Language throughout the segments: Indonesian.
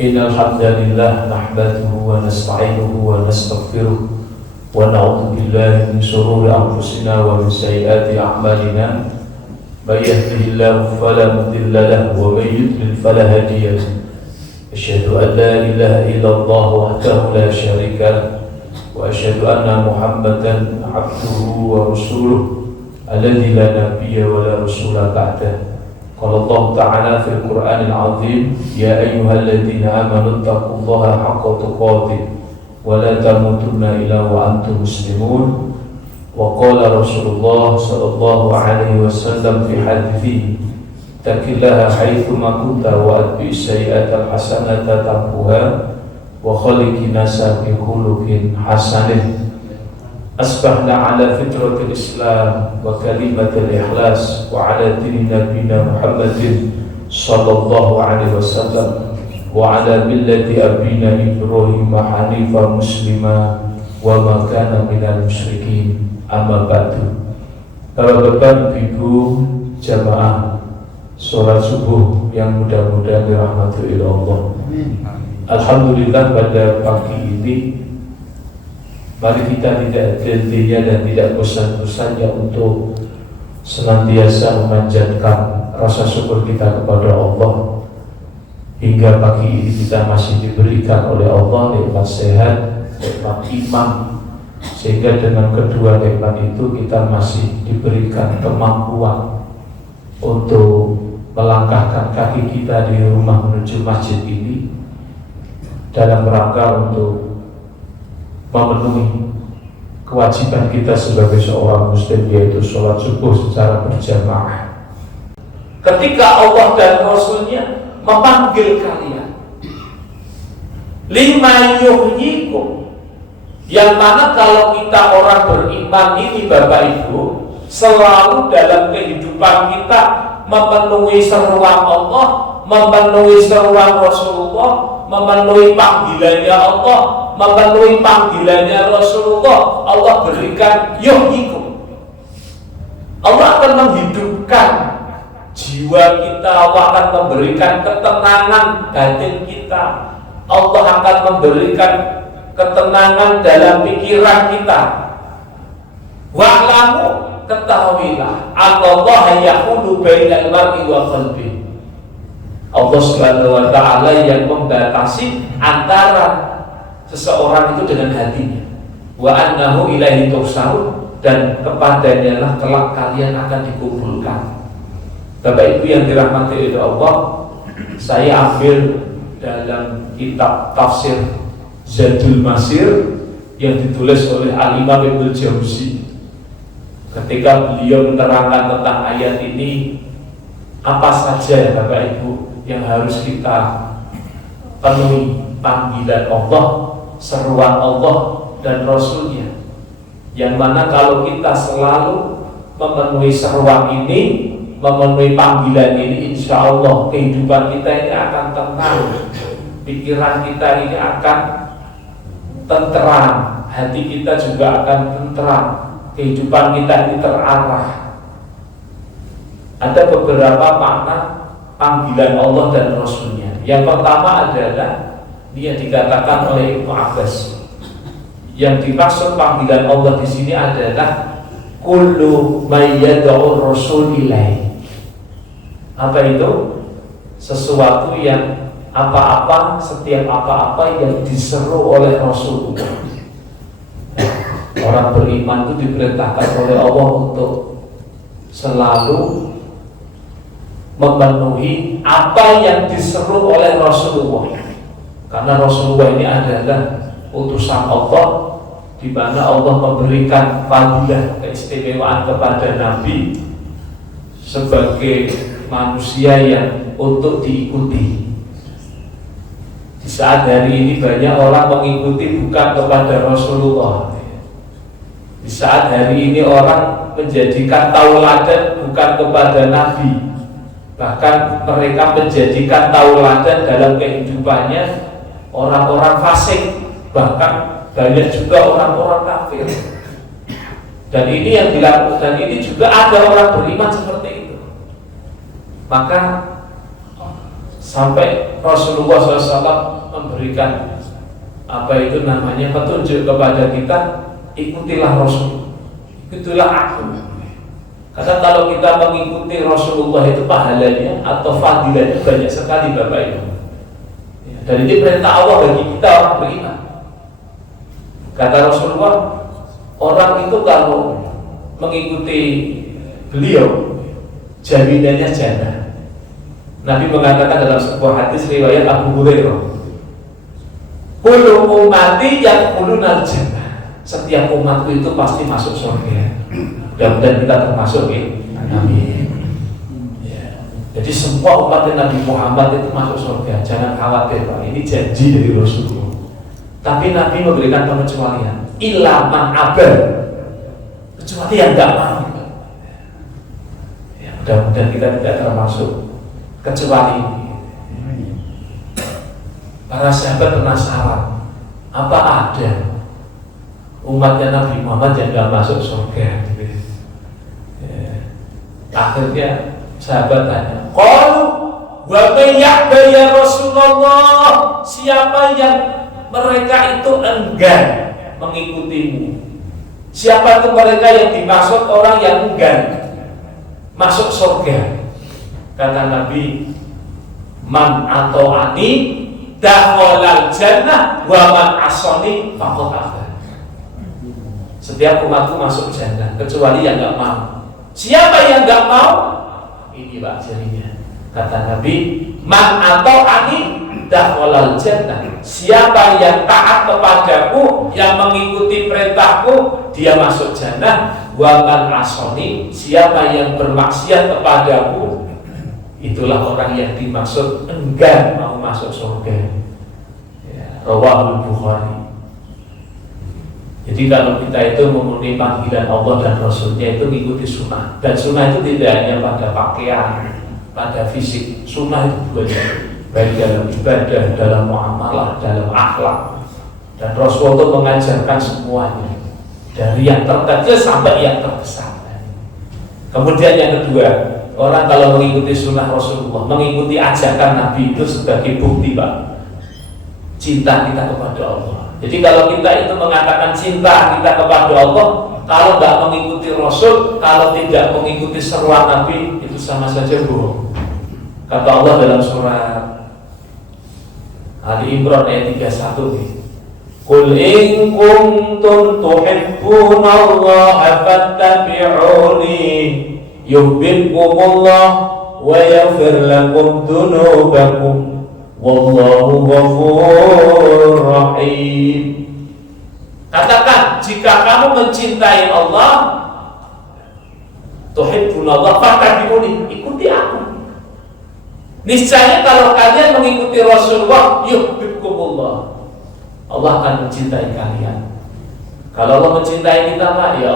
Innal hamdalillah nahmaduhu wa nasta'inuhu wa nastaghfiruh wa na'udzu billahi min shururi anfusina wa min sayyiati a'malina. May yahdihillahu fala mudilla lahu wa may yudlil fala hadiya lahu. Asyhadu an la ilaha illallah wahdahu la syarika lahu wa asyhadu anna Muhammadan 'abduhu wa rasuluh alladzi la nabiyya wa la rasula ba'dahu. Qala Allah Ta'ala fil Qur'anil 'azim, ya ayyuhalladzina amanu taqullaha haqqa tuqatih wa la tamutunna illa wa antum muslimun. Wa qala Rasulullah sallallahu alaihi wasallam fi hadithi, taqillaha haitsu ma kunta wa atbi'is sayyi'atal hasanata tamhuha wa khaliqin nasa bi khuluqin hasanin. Asbahna ala fitratil Islam wa kalimatil ikhlas wa ala dini nabiyina Muhammadin sallallahu alaihi wasallam wa ala millati abina Ibrahim hanifa muslima wa ma kana minal musyrikin. Amma ba'du. Bapak-bapak, ibu jamaah sholat subuh yang mudah-mudahan dirahmati oleh Allah. Alhamdulillah, pada pagi ini mari kita tidak henti-hentinya dan tidak bosan-bosannya untuk senantiasa memanjatkan rasa syukur kita kepada Allah. Hingga pagi ini kita masih diberikan oleh Allah nikmat sehat, nikmat iman, sehingga dengan kedua nikmat itu kita masih diberikan kemampuan untuk melangkahkan kaki kita di rumah menuju masjid ini dalam rangka untuk memenuhi kewajiban kita sebagai seorang muslim, yaitu sholat subuh secara berjamaah. Ketika Allah dan Rasulnya memanggil kalian, lima yuhyikum, yang mana kalau kita orang beriman ini Bapak Ibu, selalu dalam kehidupan kita memenuhi seruan Allah, memenuhi seruan Rasulullah, memenuhi panggilannya Allah, memenuhi panggilannya Rasulullah. Allah berikan yuhyikum, Allah akan menghidupkan jiwa kita, Allah akan memberikan ketenangan batin kita, Allah akan memberikan ketenangan dalam pikiran kita. Wa'lamu, ketahuilah, Allah yahulu bainal mar'i wa qalbi. Allah Subhanahu wa Ta'ala yang membatasi antara seseorang itu dengan hatinya. Wa annahu ilaihi tuhsyarun, dan kepadanya lah kelak kalian akan dikumpulkan. Bapak Ibu yang dirahmati oleh Allah, saya ambil dalam kitab tafsir Zadul Masir yang ditulis oleh Al-Imam Ibnu Jauzi. Ketika beliau menerangkan tentang ayat ini, apa saja Bapak Ibu yang harus kita penuhi: panggilan Allah, seruan Allah dan Rasulnya. Yang mana kalau kita selalu memenuhi seruan ini, memenuhi panggilan ini, insya Allah kehidupan kita ini akan tenang, pikiran kita ini akan tenteram, hati kita juga akan tenteram, kehidupan kita ini terarah. Ada beberapa makna panggilan Allah dan Rasulnya. Yang pertama adalah dia dikatakan oleh Ibnu Abbas, yang dimaksud panggilan Allah di sini adalah kullu may yad'u rasul ilaihi. Apa itu? Sesuatu yang apa-apa, setiap apa-apa yang diseru oleh Rasulullah. Orang beriman itu diperintahkan oleh Allah untuk selalu memenuhi apa yang diseru oleh Rasulullah, karena Rasulullah ini adalah utusan Allah, di mana Allah memberikan fadilah, keistimewaan kepada Nabi sebagai manusia yang untuk diikuti. Di saat hari ini banyak orang mengikuti bukan kepada Rasulullah. Di saat hari ini orang menjadikan tauladan bukan kepada Nabi. Bahkan mereka menjadikan tauladan dalam kehidupannya orang-orang fasik, bahkan banyak juga orang-orang kafir. Dan ini yang dilakukan, ini juga ada orang beriman seperti itu. Maka Sampai Rasulullah SAW memberikan petunjuk kepada kita, ikutilah Rasul, ikutilah aku. Karena kalau kita mengikuti Rasulullah itu pahalanya atau fadilahnya banyak sekali Bapak Ibu. Dan ini perintah Allah bagi kita orang beriman. Kata Rasulullah, orang itu kalau mengikuti beliau, jaminannya jannah. Nabi mengatakan dalam sebuah hadis riwayat Abu Hurairah, kullu ummati yadkhuluna al-jannah. Setiap umatku itu pasti masuk surga. Mudah-mudahan kita termasuk ya. Amin. Ya. Jadi semua umat Nabi Muhammad itu masuk surga. Jangan khawatir Pak, ini janji dari Rasulullah. Tapi Nabi memberikan pengecualian. Illa man abar, kecuali yang tidak mau. Ya, mudah-mudahan kita tidak termasuk kecuali ini. Para sahabat penasaran, apa ada umatnya Nabi Muhammad yang tidak masuk surga? Ya. Akhirnya sahabat tanya, qalu wa may ya'ba ya Rasulullah, siapa yang mereka itu enggan mengikutimu? Siapa itu mereka yang dimaksud orang yang enggan masuk surga? Kata Nabi, man ata'ani dakhalal jannah wa man asani faqad aba. Setiap umatku masuk jannah kecuali yang enggak mau. Siapa yang enggak mau? Ini Pak jadinya. Kata Nabi, man ata'ani dakhalal jannah. Siapa yang taat kepadaku, yang mengikuti perintahku, dia masuk jannah. Wa man asani, siapa yang bermaksiat kepadaku, itulah orang yang dimaksud enggan mau masuk surga. Ya, Rawahul Bukhari. Jadi kalau kita itu memenuhi panggilan Allah dan Rasulnya itu mengikuti sunnah. Dan sunnah itu tidak hanya pada pakaian, pada fisik. Sunnah itu banyak, baik dalam ibadah, dalam muamalah, dalam akhlak. Dan Rasul itu mengajarkan semuanya, dari yang terkecil sampai yang terbesar. Kemudian yang kedua, orang kalau mengikuti sunnah Rasulullah, mengikuti ajakan Nabi itu sebagai bukti Pak, cinta kita kepada Allah. Jadi kalau kita itu mengatakan cinta kita kepada Allah, kalau tidak mengikuti Rasul, kalau tidak mengikuti seruan Nabi, itu sama saja bohong. Kata Allah dalam surah Ali Imran ayat 31, Qul in kuntum tuhibbunallaha fattabi'uni yuhibbukumullah wa yaghfir lakum dzunubakum wallahu ghafurur rahim. Katakan, jika kamu mencintai Allah, tuhibbunallah fattabi'uni, ikuti aku. Niscaya kalau kalian mengikuti Rasulullah, yuhibbukumullah, Allah akan mencintai kalian. Kalau Allah mencintai kita, Pak, ya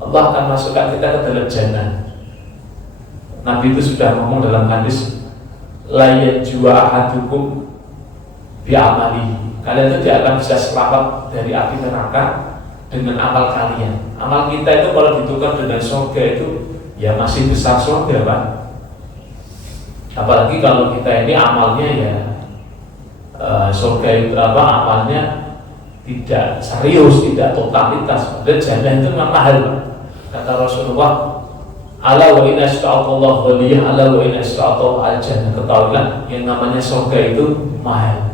Allah akan masukkan kita ke dalam jannah. Nabi itu sudah ngomong dalam hadis, la yajwa ahadukum bi amali. Kalian itu tidak akan bisa selamat dari api neraka dengan amal kalian. Amal kita itu kalau ditukar dengan surga itu ya masih besar surga, Pak. Apalagi kalau kita ini amalnya ya surga itu amalnya tidak serius, tidak totalitas. Dan jannah itu memang mahal, Pak. Kata Rasulullah, ala wa inna ista'atullah waliyah, ala wa inna ista'atullah al-jannah. Ketahuilah yang namanya surga itu mahal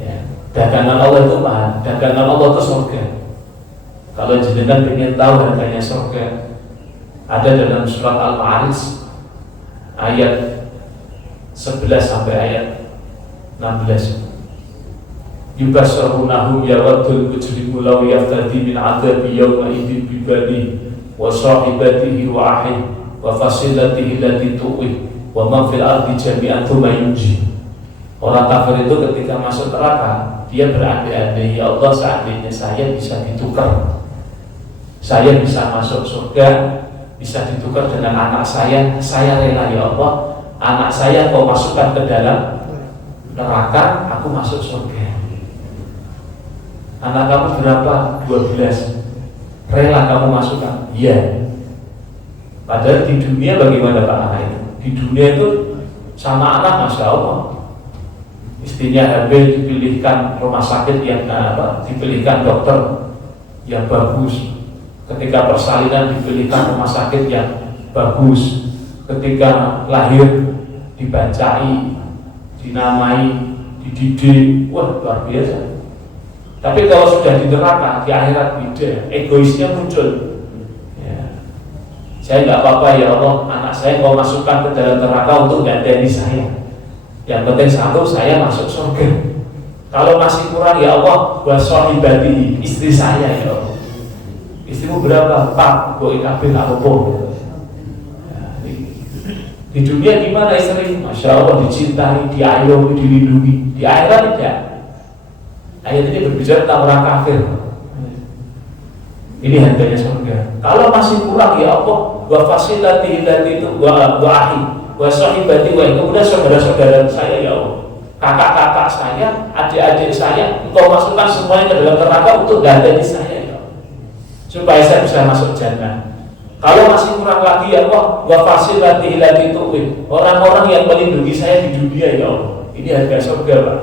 ya. Dagangan Allah itu mahal, dagangan Allah itu surga. Kalau jenengan ingin tahu harganya surga, ada dalam surat Al-Ma'arij ayat 11 sampai ayat 16. Yubasyirunahum yawaddul mujrimu law yaftadi min 'adzabi yawma idzin bi banihi wa sahibatihi wa ahihi wa fasilatihi allati tu'ih wa man fil ardi jami'an tsumma yunji. Orang kafir itu ketika masuk neraka, dia berandai-andai, ya Allah seandainya saya bisa ditukar, saya bisa masuk surga, bisa ditukar dengan anak saya rela ya Allah, anak saya kau masukkan ke dalam neraka, aku masuk surga. Anak kamu berapa? 12. Rela kamu masukkan? Iya. Padahal di dunia bagaimana Pak anak itu? Di dunia itu sama anak, masya Allah. Istrinya hamil, dipilihkan rumah sakit yang dipilihkan dokter yang bagus. Ketika persalinan dipilihkan rumah sakit yang bagus. Ketika lahir dibancai, dinamai, dididik, wah luar biasa. Tapi kalau sudah di neraka, di akhirat beda, egoisnya muncul. Ya. Saya nggak apa-apa ya Allah, anak saya kau masukkan ke dalam neraka untuk gantian saya. Yang penting satu, saya masuk surga. Kalau masih kurang ya Allah, wassohibati, istri saya ya Allah. Istrimu berapa? 4, gue kabel apapun. Ya, di dunia gimana istri? Masya Allah, dicintai, diayomi, dilindungi. Di akhirat tidak. Ayat ini berbicara tentang orang kafir. Ini harganya surga. Kalau masih kurang ya Allah, wa fasilati itu wa ahi. Wassohibati wa, kemudian saudara-saudara saya ya Allah, kakak-kakak saya, adik-adik saya, engkau masukkan semuanya ke dalam neraka untuk ganti saya ya Allah, supaya saya bisa masuk jannah. Kalau masih kurang lagi ya Allah, wa fasilati itu orang-orang yang melindungi saya di dunia ya Allah. Ini harga surga Pak.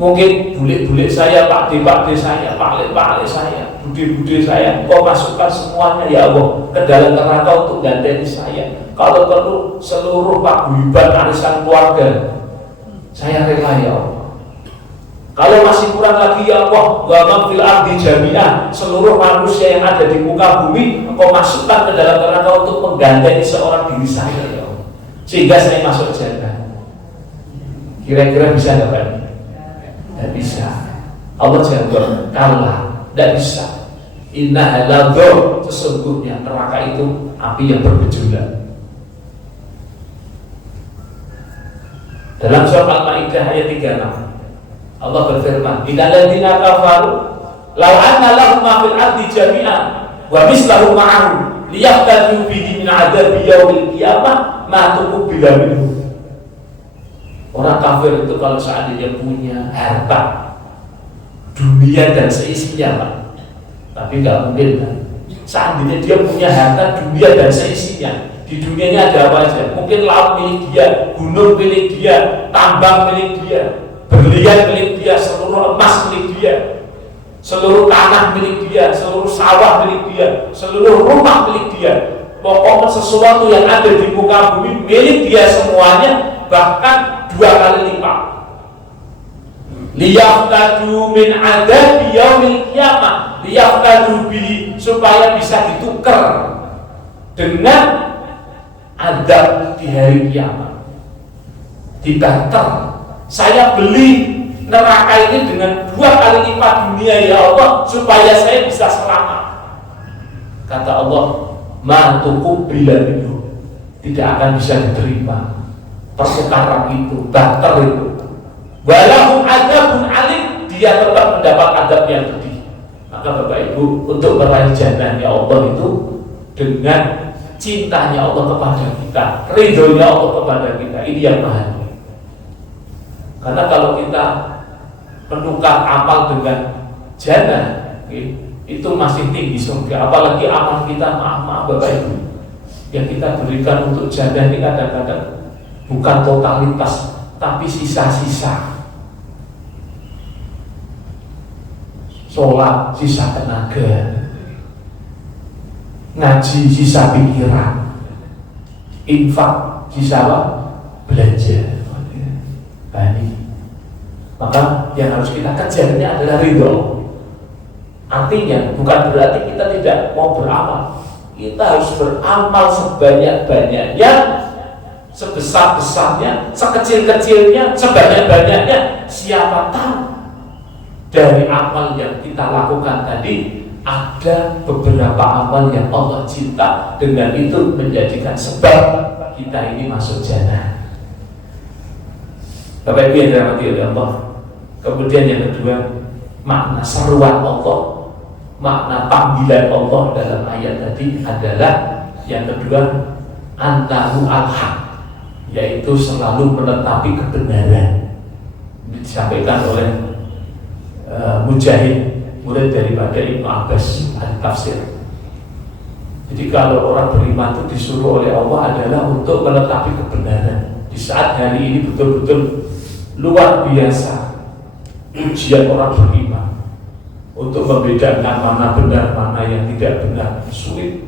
Mungkin bulik-bulik saya, pakde saya, pakle saya, bude saya, engkau masukkan semuanya ya Allah ke dalam neraka untuk ganti saya. Kalau perlu seluruh paguyuban arisan keluarga, saya rela ya Allah. Kalau masih kurang lagi ya Allah, wa man fil ardi jami'ah, seluruh manusia yang ada di muka bumi, engkau masukkan ke dalam neraka untuk mengganti seorang diri saya ya Allah, sehingga saya masuk jannah. Kira-kira bisa nggak Pak? Tidak bisa. Allah jawab, kalah, tidak bisa. Inna halador, sesungguhnya neraka itu api yang bergejolak. Dalam surat Al-Maidah ayat 36, Allah berfirman, "Innal ladzina kafaru law anna lahum ma fil ardi jami'an wa mislahu ma'ahu liyaftadu bihi min 'adzabi yaumil qiyamah ma tuqbila minhum." Orang kafir itu kalau seandainya punya harta dunia dan seisinya Pak, tapi nggak mungkin kan? Seandainya dia punya harta dunia dan seisinya, di dunianya ada apa aja? Mungkin laut milik dia, gunung milik dia, tambang milik dia, berlian milik dia, seluruh emas milik dia, seluruh tanah milik dia, seluruh sawah milik dia, seluruh rumah milik dia. Pokoknya sesuatu yang ada di muka bumi milik dia semuanya, bahkan 2 kali lipat. Liyaftadu min adabi yaumil qiyamah, liyaftadu bihi, supaya bisa ditukar dengan adab di hari kiamat. Dibarter, saya beli neraka ini dengan 2 kali lipat dunia ya Allah, supaya saya bisa selamat. Kata Allah, ma tuqbila minhu, tidak akan bisa diterima pertukaran itu, barter itu. Walahum adabun alim, dia tetap mendapat adab yang pedih. Maka Bapak Ibu, untuk meraih jannahnya Allah itu dengan cintanya Allah kepada kita, ridhonya Allah kepada kita, ini yang mahal. Karena kalau kita menukar amal dengan jannah, itu masih tinggi surga. Apalagi amal kita, maaf Bapak Ibu, yang kita berikan untuk jannah ini kadang-kadang bukan totalitas, tapi sisa-sisa. Sholat sisa tenaga, ngaji sisa pikiran, infak sisa apa? Belanja. Maka yang harus kita kejarnya adalah ridho. Artinya bukan berarti kita tidak mau beramal. Kita harus beramal sebanyak-banyaknya, sebesar-besarnya, sekecil-kecilnya, sebanyak-banyaknya. Siapa tahu dari amal yang kita lakukan tadi ada beberapa amal yang Allah cinta, dengan itu menjadikan sebab kita ini masuk jannah. Bapak Ibu yang dirahmati oleh Allah. Kemudian yang kedua, makna seruan Allah, makna panggilan Allah dalam ayat tadi adalah yang kedua, antahu al-haq, yaitu selalu menetapi kebenaran. Ini disampaikan oleh Mujahid, murid daripada Ibnu Abbas al-Tafsir. Jadi kalau orang beriman itu disuruh oleh Allah adalah untuk menetapi kebenaran. Di saat hari ini betul-betul luar biasa ujian orang beriman untuk membedakan mana benar, mana yang tidak benar, sulit.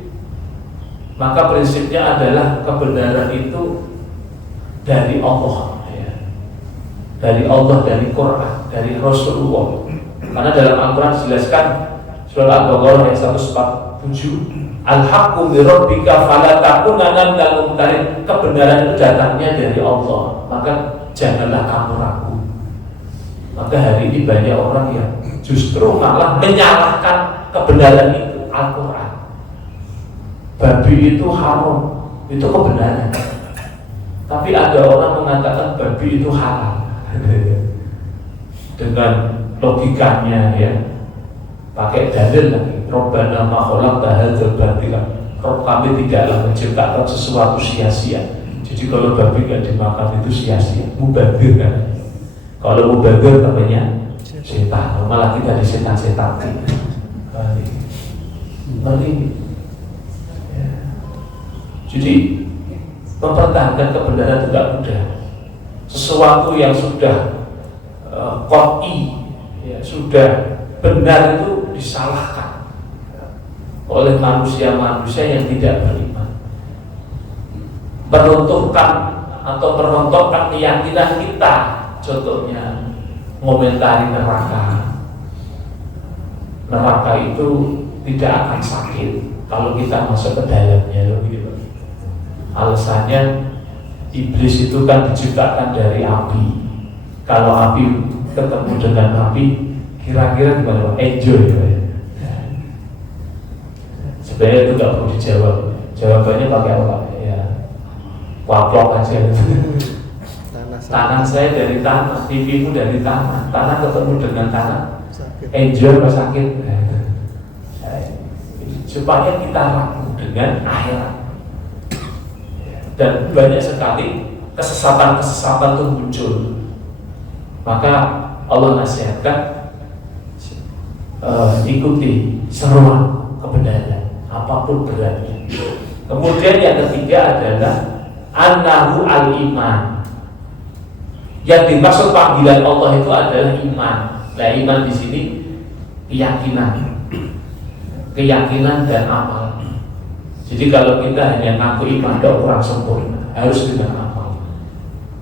Maka prinsipnya adalah kebenaran itu dari Allah, ya. Dari Allah, dari Quran, dari Rasulullah. Karena dalam Al-Quran dijelaskan surah Al-Baqarah ayat 147, Al-haqqu min rabbika fala takunanna minal mumtarin. Kebenaran itu datangnya dari Allah, maka janganlah kamu ragu. Maka hari ini banyak orang yang justru malah menyalahkan kebenaran itu, Al-Quran. Babi itu haram, itu kebenaran. Tapi ada orang mengatakan babi itu halal dengan logikanya, ya, pakai dalil lagi. Rabbana ma khalaqta hadzal batila. Rob kami tidaklah menciptakan sesuatu sia-sia. Jadi kalau babi nggak dimakan itu sia-sia, mubazir kan? Kalau mubazir namanya setan, malah kita disetan-setan. Ini. Jadi mempertahankan kebenaran itu tidak mudah. Sesuatu yang sudah qat'i, ya, sudah benar itu disalahkan oleh manusia-manusia yang tidak beriman. Meruntuhkan atau merontokkan keyakinan kita. Contohnya ngomentari neraka. Neraka itu tidak akan sakit kalau kita masuk ke dalamnya, gitu. Alasannya iblis itu kan diciptakan dari api. Kalau api ketemu dengan api, kira-kira gimana? Enjoy, ya. Sebenarnya itu nggak perlu dijawab. Jawabannya pakai apa? Ya, waplok aja. Tangan saya dari tanah, pipimu dari tanah. Tanah ketemu dengan tanah, enjoy apa sakit? Supaya kita ragu dengan akhirat. Dan banyak sekali kesesatan-kesesatan itu muncul. Maka Allah nasihatkan, ikuti seruan kebenaran apapun beratnya. Kemudian yang ketiga adalah annahu al-iman. Yang dimaksud panggilan Allah itu adalah iman. Nah, iman di sini keyakinan dan amal. Jadi kalau kita hanya ngaku iman, tidak kurang sempurna, harus dengan amal.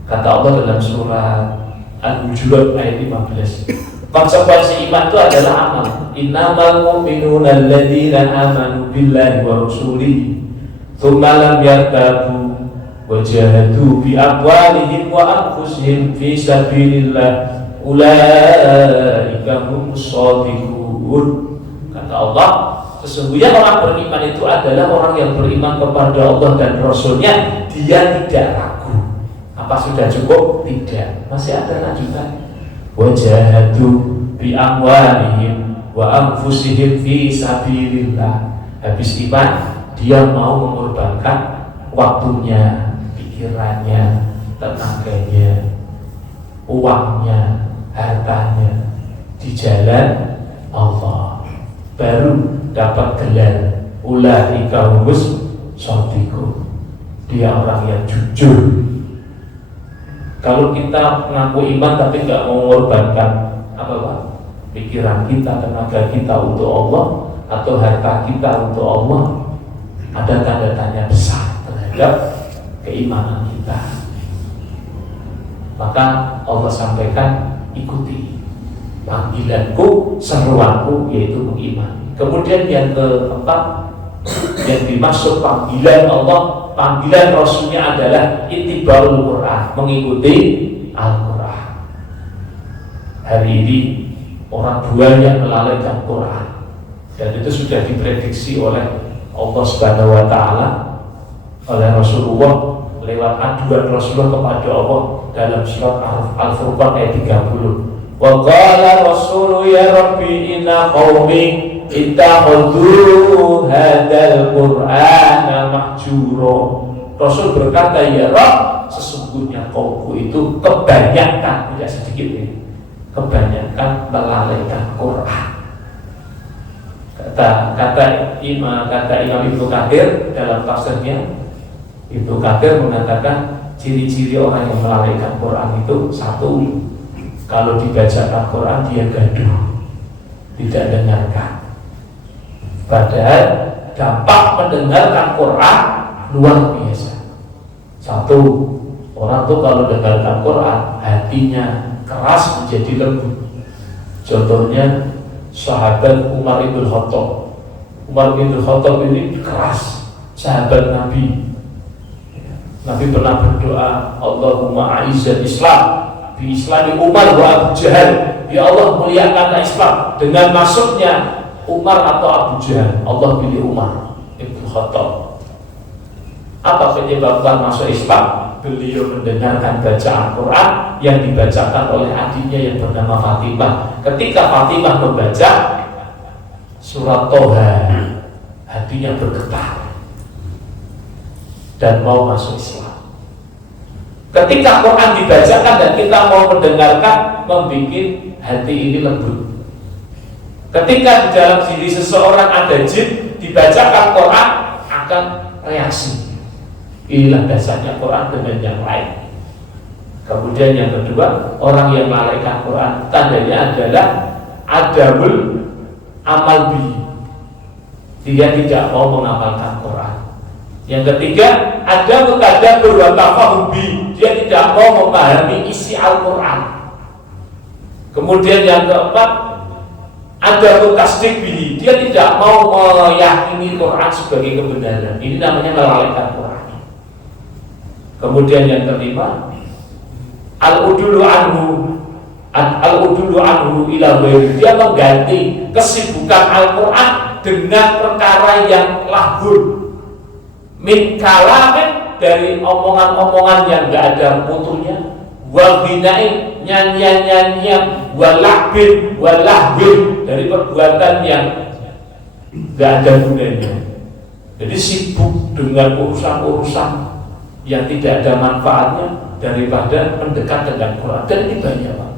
Kata Allah dalam surah Al-Hujurat ayat 15, konsekuensi iman itu adalah amal. Innamal mu'minuna alladzina amanu billahi wa rasulihi tsumma lam yartabu wa jahadu bi amwalihim wa anfusihim fi sabilillah ulaika humus shadiqun. Kata Allah, sesungguhnya orang beriman itu adalah orang yang beriman kepada Allah dan Rasulnya. Dia tidak ragu. Apa sudah cukup? Tidak, masih ada lanjutan. Wajahadu bi amwalihim wa anfusihim fi sabilillah. Habis iman, dia mau mengorbankan waktunya, pikirannya, tenaganya, uangnya, hartanya di jalan Allah, baru dapat gelar ulaika humus shadiqun. Dia orang yang jujur. Kalau kita mengaku iman tapi nggak mau mengorbankan pikiran kita, tenaga kita untuk Allah atau harta kita untuk Allah, ada tanda tanya besar terhadap keimanan kita. Maka Allah sampaikan, ikuti panggilanku, seruanku, yaitu mengimani. Kemudian yang keempat, yang dimaksud panggilan Allah, panggilan Rasulnya adalah ittibaul Quran, mengikuti Al-Quran. Hari ini orang banyak melalaikan Quran, dan itu sudah diprediksi oleh Allah Subhanahu wa Ta'ala, oleh Rasulullah lewat aduan Rasulullah kepada Allah dalam surat Al-Furqan ayat 30. Wa qala Rasulu ya Rabbi inna qaumi ittakhadhu hadzal Qur'ana mahjura. Rasul berkata, ya Rabb, sesungguhnya kaumku itu kebanyakan, tidak sedikit ya, kebanyakan melalaikan Quran. Kata kata Imam Ibnu Katsir dalam tafsirnya. Ibnu Katsir mengatakan ciri-ciri orang yang melalaikan Quran itu satu, kalau dibacakan Quran dia gaduh, tidak dengarkan. Padahal dampak mendengarkan Quran luar biasa. Satu, orang tuh kalau dengarkan Quran hatinya keras menjadi lembut. Contohnya sahabat Umar bin Khattab. Umar bin Khattab ini keras, sahabat Nabi. Nabi pernah berdoa, Allahumma a'izzal Islam bi islami Umar wa Abu Jahal. Ya Allah, muliakanlah Islam dengan masuknya Umar atau Abu Jahal. Allah pilih Umar bin Khattab. Apa penyebabkan masuk Islam? Beliau mendengarkan bacaan Quran yang dibacakan oleh adiknya yang bernama Fatimah. Ketika Fatimah membaca surat Toha, hatinya bergetar dan mau masuk Islam. Ketika Quran dibacakan dan kita mau mendengarkan, membuat hati ini lembut. Ketika di dalam diri seseorang ada jin, dibacakan Quran akan reaksi. Inilah dasarnya Quran dengan yang lain. Kemudian yang kedua, orang yang melalaikan Quran tandanya adalah adabul amal bi. Dia tidak mau mengamalkan Quran. Yang ketiga, ada mutadabbur wa tafahum bi. Dia tidak mau memahami isi Al-Quran. Kemudian yang keempat, ada mutasdik bi. Dia tidak mau meyakini Quran sebagai kebenaran. Ini namanya melalaikan Quran. Kemudian yang kelima, al-udulu anhu ila ghairi. Dia mengganti kesibukan Al-Quran dengan perkara yang lahur, min kalamin, dari omongan-omongan yang gak ada mutunya, wal binain, nyanyian-nyanyian, walahbin, walahwin, dari perbuatan yang gak ada gunanya. Jadi sibuk dengan urusan-urusan yang tidak ada manfaatnya daripada mendekat dengan Quran. Dan ini banyak, Pak.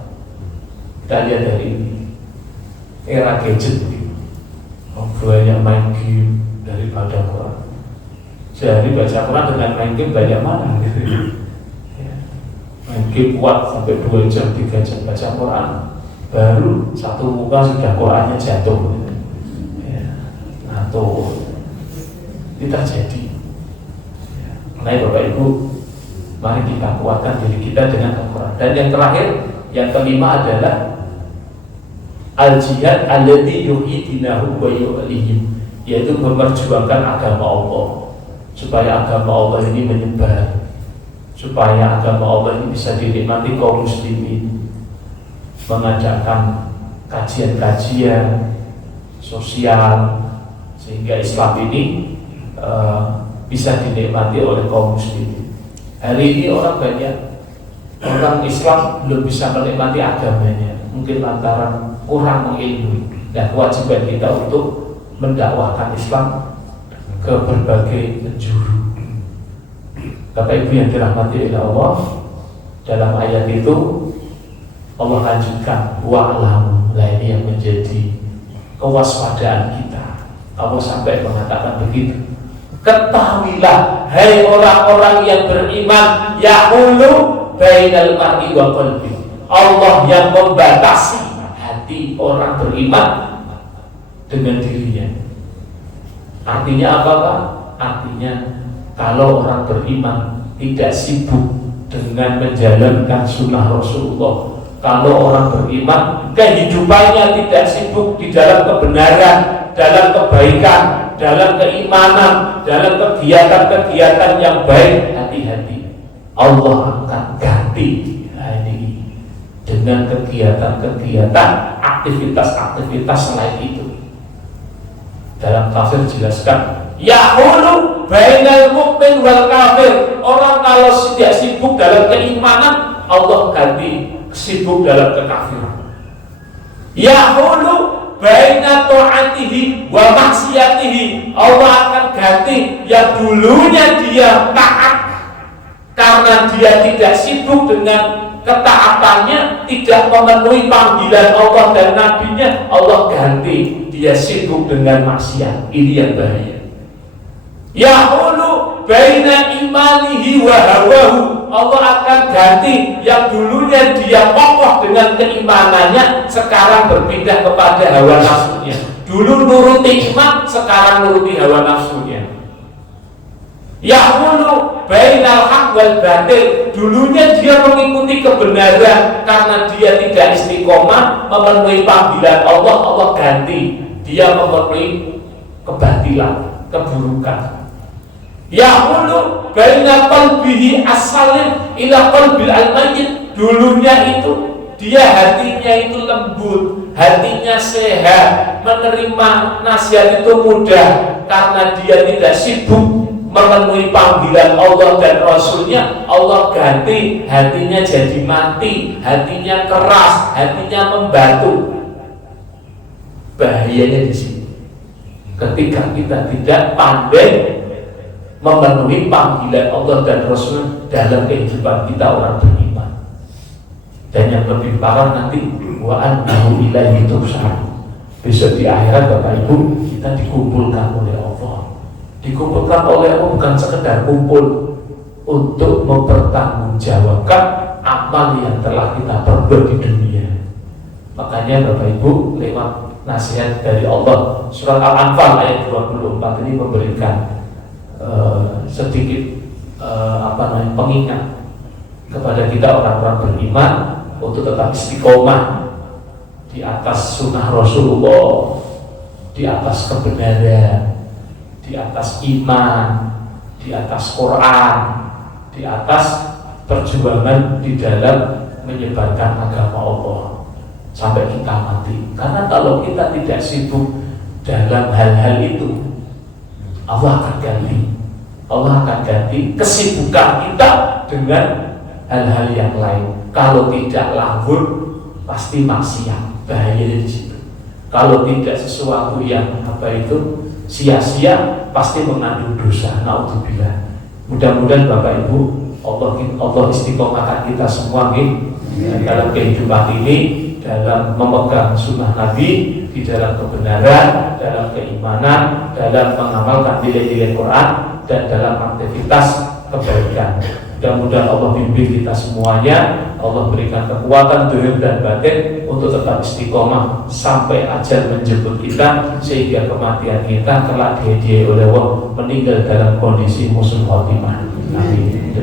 Kita lihat dari ini era gadget, banyak main game daripada Quran. Sehari baca Quran dengan main game banyak mana gitu. Ya. Main game kuat sampai 2 jam, 3 jam baca Quran, baru satu muka sudah Qurannya jatuh gitu. Ya. Nah tuh kita jadi. Nah Bapak Ibu, mari kita kuatkan diri kita dengan Al-Quran. Dan yang terakhir, yang kelima adalah al-jihad alladzi yuhidinahu wa yu'lihim, yaitu memperjuangkan agama Allah, supaya agama Allah ini menyebar, supaya agama Allah ini bisa dinikmati kaum muslimin, mengadakan kajian-kajian sosial sehingga Islam ini bisa dinikmati oleh kaum muslimin. Hari ini orang Islam belum bisa menikmati agamanya, mungkin lantaran kurang mengilmui. Dan kewajiban kita untuk mendakwahkan Islam ke berbagai penjuru. Bapak Ibu yang dirahmati oleh Allah, dalam ayat itu Allah lanjutkan wa'lam, lah ini yang menjadi kewaspadaan kita. Allah sampai mengatakan begitu, ketahuilah hai orang-orang yang beriman, yahulu bainal mar'i wa qalbi. Allah yang membatasi hati orang beriman dengan dirinya. Artinya apa, Pak? Artinya kalau orang beriman tidak sibuk dengan menjalankan sunnah Rasulullah, kalau orang beriman kehidupannya tidak sibuk di dalam kebenaran, dalam kebaikan, dalam keimanan, dalam kegiatan-kegiatan yang baik, hati-hati, Allah akan ganti ini dengan kegiatan-kegiatan, aktivitas-aktivitas selain itu. Dalam tafsir jelaskan, yahulu bainal mu'min wal kafir. Orang kalau tidak sibuk dalam keimanan, Allah ganti sibuk dalam kekafiran. Yahulu baina ta'atihi wa maksiatihi. Allah akan ganti yang dulunya dia taat karena dia tidak sibuk dengan ketaatannya, tidak memenuhi panggilan Allah dan Nabi-Nya, Allah ganti dia sibuk dengan maksiat. Ini yang bahaya. Yahulu baina imanihi wa hawahu. Allah akan ganti yang dulunya dia kokoh dengan keimanannya, sekarang berpindah kepada hawa nafsunya. Dulu nuruti iman, sekarang nuruti hawa nafsunya. Yahulu bainal haq wal batil. Dulunya dia mengikuti kebenaran karena dia tidak istiqomah memenuhi panggilan Allah. Allah ganti dia memenuhi kebatilan, keburukan. Yahulu baina qalbihi as-salim ila qalbil al-mayyit. Dulunya itu dia hatinya itu lembut, hatinya sehat, menerima nasihat itu mudah karena dia tidak sibuk memenuhi panggilan Allah dan Rasulnya. Allah ganti hatinya jadi mati, hatinya keras, hatinya membatu. Bahayanya di sini. Ketika kita tidak pandai memenuhi panggilan Allah dan Rasul dalam kehidupan kita orang beriman. Dan yang lebih parah nanti wa annahu ilaihi tuhsyarun. Besok di akhirat Bapak Ibu kita dikumpulkan oleh Allah. Dikumpulkan oleh Allah bukan sekedar kumpul untuk mempertanggungjawabkan amal yang telah kita perbuat di dunia. Makanya Bapak Ibu lewat nasihat dari Allah surat Al-Anfal ayat 24 ini memberikan sedikit pengingat kepada kita orang-orang beriman untuk tetap istiqomah di atas sunnah Rasulullah, di atas kebenaran, di atas iman, di atas Quran, di atas perjuangan di dalam menyebarkan agama Allah sampai kita mati. Karena kalau kita tidak sibuk dalam hal-hal itu, Allah akan ganti kesibukan kita dengan hal-hal yang lain. Kalau tidak langgul, pasti maksiat. Bahaya di situ. Kalau tidak sesuatu yang sia-sia, pasti mengandung dosa. Naudzubillah. Mudah-mudahan Bapak Ibu Allah istiqomahkan kita semua dalam kehidupan ini, dalam memegang sunnah Nabi, di dalam kebenaran, dalam keimanan, dalam mengamalkan nilai-nilai Quran, dan dalam aktivitas kebaikan. Mudah-mudahan Allah bimbing kita semuanya. Allah berikan kekuatan zahir dan batin untuk tetap istiqomah sampai ajal menjemput kita, sehingga kematian kita kelak dihadiahi oleh Allah meninggal dalam kondisi husnul khotimah. Amin.